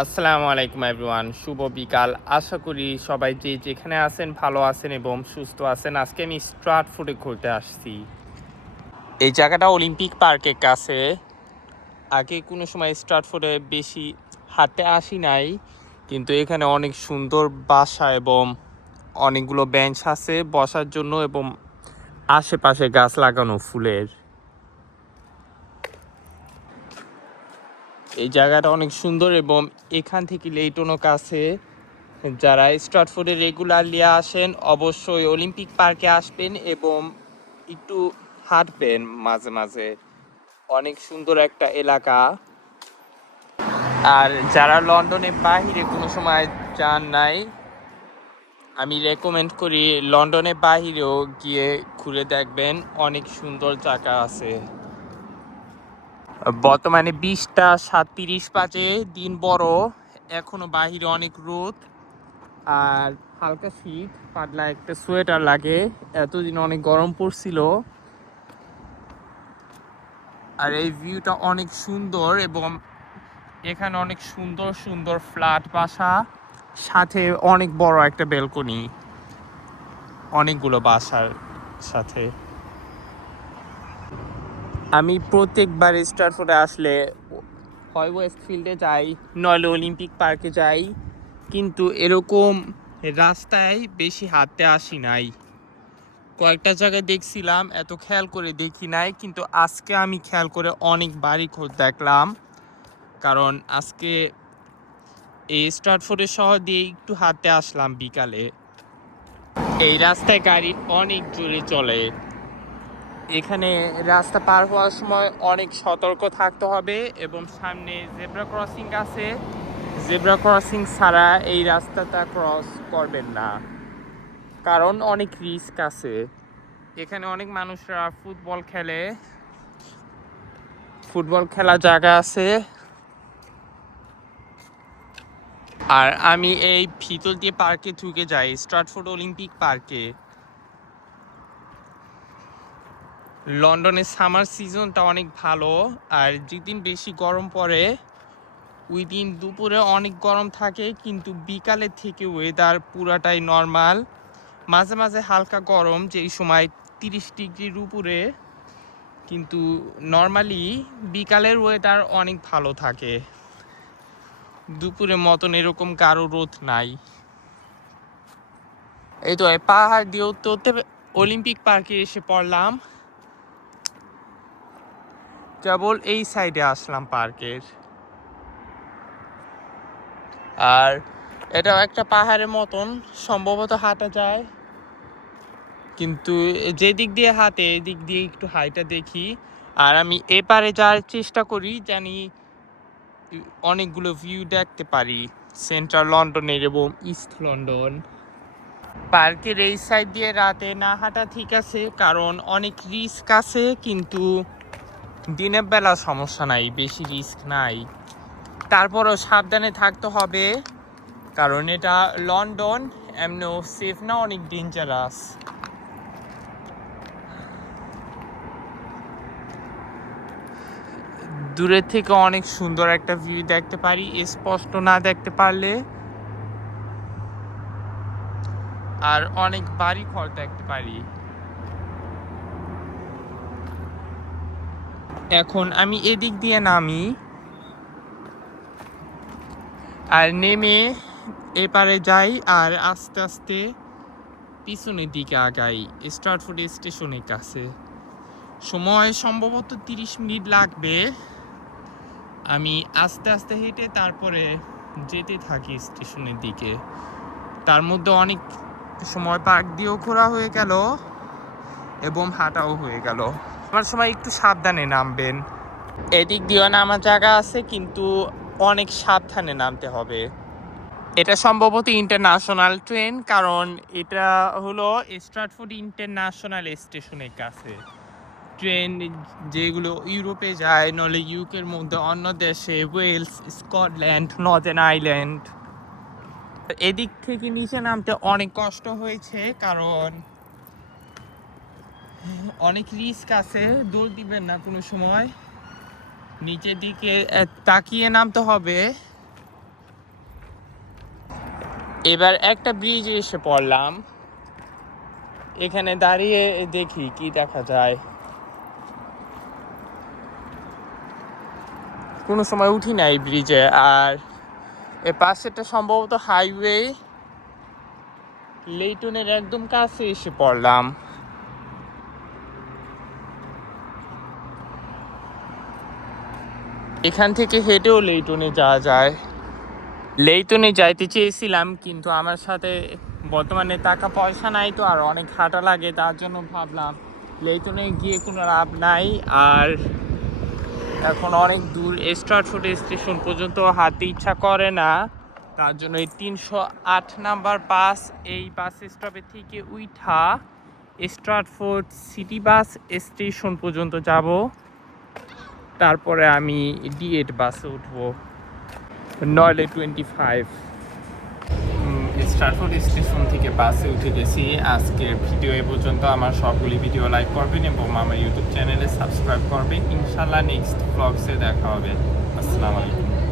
আসসালামু আলাইকুম এভরিওয়ান, শুভ বিকাল। আশা করি সবাই যে যেখানে আছেন ভালো আছেন এবং সুস্থ আছেন। আজকে আমি স্ট্রাটফোর্ডে ঘুরতে আসছি। এই জায়গাটা অলিম্পিক পার্কের কাছে। আগে কোনো সময় স্ট্রাটফোর্ডে বেশি হাঁটতে আসি নাই, কিন্তু এখানে অনেক সুন্দর বাসা এবং অনেকগুলো বেঞ্চ আছে বসার জন্য এবং আশেপাশে গাছ লাগানো ফুলের। এই জায়গাটা অনেক সুন্দর এবং এখান থেকে লেইটনও কাছে। যারা স্ট্রাটফোর্ডে রেগুলারলি আসেন অবশ্যই অলিম্পিক পার্কে আসবেন এবং একটু হাঁটবেন মাঝে মাঝে। অনেক সুন্দর একটা এলাকা। আর যারা লন্ডনের বাইরে কোনো সময় যান নাই, আমি রেকমেন্ড করি লন্ডনের বাইরেও গিয়ে ঘুরে দেখবেন, অনেক সুন্দর জায়গা আছে। বর্তমানে 20টা 37 বাজে, দিন বড়, এখনো বাহিরে অনেক রোদ আর হালকা শীত, পাতলা একটা সোয়েটার লাগে। এতদিন অনেক গরম পড়ছিল। আর এই ভিউটা অনেক সুন্দর এবং এখানে অনেক সুন্দর সুন্দর ফ্ল্যাট বাসা, সাথে অনেক বড় একটা ব্যালকনি অনেকগুলো বাসার সাথে। আমি প্রত্যেকবার স্ট্রাটফোর্ডে আসলে হয় ওয়েস্টফিল্ডে যাই, নইলে অলিম্পিক পার্কে যাই, কিন্তু এরকম রাস্তায় বেশি হাঁটতে আসি নাই। কয়েকটা জায়গায় দেখছিলাম, এত খেয়াল করে দেখি নাই, কিন্তু আজকে আমি খেয়াল করে অনেক বাড়ি খোঁজ দেখলাম। কারণ আজকে এই স্ট্রাটফোর্ডের শহর দিয়ে একটু হাঁটতে আসলাম বিকালে। এই রাস্তায় গাড়ি অনেক জোরে চলে। এখানে রাস্তা পার হওয়ার সময় অনেক সতর্ক থাকতে হবে এবং সামনে জেব্রা ক্রসিং আছে। জেব্রা ক্রসিং ছাড়া এই রাস্তাটা ক্রস করবেন না, কারণ অনেক রিস্ক আছে। এখানে অনেক মানুষরা ফুটবল খেলে, ফুটবল খেলার জায়গা আছে। আর আমি এই ভিতর দিয়ে পার্কে ঢুকে যাই, স্ট্রাটফোর্ড অলিম্পিক পার্কে। লন্ডনের সামার সিজনটা অনেক ভালো। আর যেদিন বেশি গরম পড়ে ওই দিন দুপুরে অনেক গরম থাকে, কিন্তু বিকালের থেকে ওয়েদার পুরাটাই নর্মাল। মাঝে মাঝে হালকা গরম, যেই সময় 30 ডিগ্রির উপরে, কিন্তু নর্মালি বিকালের ওয়েদার অনেক ভালো থাকে। দুপুরের মতন এরকম গাঢ় রোদ নাই। এই তো পাহাড় দিয়ে উঠতে উঠতে অলিম্পিক পার্কে এসে পড়লাম। কেবল এই সাইডে আসলাম পার্কের। আর এটাও একটা পাহাড়ের মতন, সম্ভবত হাঁটা যায়, কিন্তু যে দিক দিয়ে হাঁটে এদিক দিয়ে একটু হাইটা দেখি। আর আমি এপারে যাওয়ার চেষ্টা করি, জানি অনেকগুলো ভিউ দেখতে পারি সেন্ট্রাল লন্ডনের এবং ইস্ট লন্ডন। পার্কের এই সাইড দিয়ে রাতে না হাঁটা ঠিক আছে, কারণ অনেক রিস্ক আছে, কিন্তু দিনের বেলা সমস্যা নাই, বেশি রিস্ক নাই। তারপরও সাবধানে থাকতে হবে, কারণ এটা লন্ডন, এমনিও সেফ না, অনেক ডেঞ্জারাস। দূরের থেকে অনেক সুন্দর একটা ভিউ দেখতে পারি, স্পষ্ট না দেখতে পারলে। আর অনেক বাড়ি ঘর দেখতে পারি। এখন আমি এদিক দিয়ে নামি আর নেমে এপারে যাই আর আস্তে আস্তে পিছনের দিকে আগাই স্ট্রাটফোর্ড স্টেশনের কাছে। সময় সম্ভবত 30 মিনিট লাগবে। আমি আস্তে আস্তে হেঁটে তারপরে যেতে থাকি স্টেশনের দিকে। তার মধ্যে অনেক সময় পার্ক দিয়েও ঘোরা হয়ে গেল এবং হাঁটাও হয়ে গেল। আমার সময় একটু সাবধানে নামবেন। এদিক দিয়েও নামার জায়গা আছে, কিন্তু অনেক সাবধানে নামতে হবে। এটা সম্ভবত ইন্টারন্যাশনাল ট্রেন, কারণ এটা হলো স্ট্রাটফোর্ড ইন্টারন্যাশনাল স্টেশনের কাছে। ট্রেন যেগুলো ইউরোপে যায়, নইলে ইউকের মধ্যে অন্য দেশে, ওয়েলস, স্কটল্যান্ড, নর্দার্ন আইল্যান্ড। এদিক থেকে নিচে নামতে অনেক কষ্ট হয়েছে, কারণ অনেক রিস্ক আছে। দৌড় দিবেন না কোনো সময়, নিচের দিকে তাকিয়ে নামতে হবে। এবার একটা ব্রিজে এসে পড়লাম, এখানে দাঁড়িয়ে দেখি কি দেখা যায়। কোনো সময় উঠি নাই ব্রিজে। আর এর পাশেটা সম্ভবত হাইওয়ে, লেইটনের একদম কাছে এসে পড়লাম। এখান থেকে হেঁটেও লেইটনে যাওয়া যায়। লেইটনে যাইতে চেয়েছিলাম, কিন্তু আমার সাথে বর্তমানে টাকা পয়সা নাই, তো আর অনেক হাঁটা লাগে, তার জন্য ভাবলাম লেইটনে গিয়ে কোনো লাভ নাই। আর এখন অনেক দূর, স্ট্রাটফোর্ড স্টেশন পর্যন্ত হাঁটতে ইচ্ছা করে না, তার জন্য এই 308 নাম্বার বাস, এই বাস স্টপের থেকে উঠা স্ট্রাটফোর্ড সিটি বাস স্টেশন পর্যন্ত যাব, তারপরে আমি D8 বাসে উঠবো, নয়লে 25। স্ট্রাটফোর্ড স্টেশন থেকে বাসে উঠে গেছি। আজকের ভিডিও এ পর্যন্ত। আমার সবগুলি ভিডিও লাইক করবেন এবং আমার ইউটিউব চ্যানেলে সাবস্ক্রাইব করবেন। ইনশাল্লাহ নেক্সট ব্লগসে দেখা হবে। আসসালামু আলাইকুম।